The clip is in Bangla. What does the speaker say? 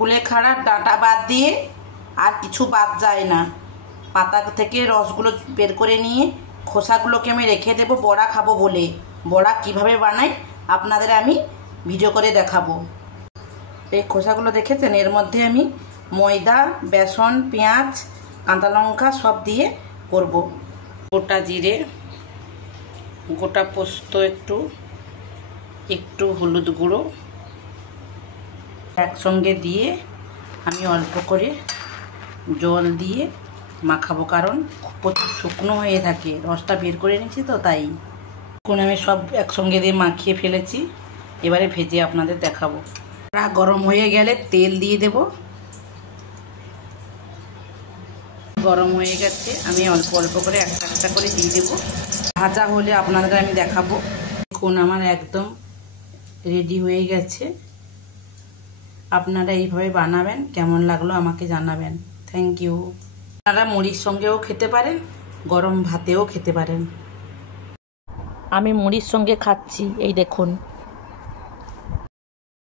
কুলেখাড়ার ডাঁটা বাদ দিয়ে আর কিছু বাদ যায় না। পাতা থেকে রসগুলো বের করে নিয়ে খোসাগুলোকে আমি রেখে দেবো বড়া খাবো বলে। বড়া কিভাবে বানাই আপনাদের আমি ভিডিও করে দেখাবো। এই খোসাগুলো দেখেছেন, এর মধ্যে আমি ময়দা, বেসন, পেঁয়াজ, কাঁচা লঙ্কা সব দিয়ে করব। গোটা জিরে, গোটা পোস্ত, একটু হলুদ গুঁড়ো একসঙ্গে দিয়ে আমি অল্প করে জল দিয়ে মাখাবো, কারণ প্রচুর শুকনো হয়ে থাকে। রসটা বের করে নিচ্ছি তো তাই। এখন আমি সব একসঙ্গে দিয়ে মাখিয়ে ফেলেছি, এবারে ভেজে আপনাদের দেখাবো। গরম হয়ে গেলে তেল দিয়ে দেব। গরম হয়ে গেছে, আমি অল্প অল্প করে একটা একটা করে দিয়ে দেবো। ভাজা হলে আপনাদের আমি দেখাবো। এখন আমার একদম রেডি হয়ে গেছে। আপনারা এইভাবে বানাবেন, কেমন লাগলো আমাকে জানাবেন। Thank you. আপনারা মুড়ির সঙ্গেও খেতে পারেন, গরম ভাতেও খেতে পারেন। আমি মুড়ির সঙ্গে খাচ্ছি, এই দেখুন।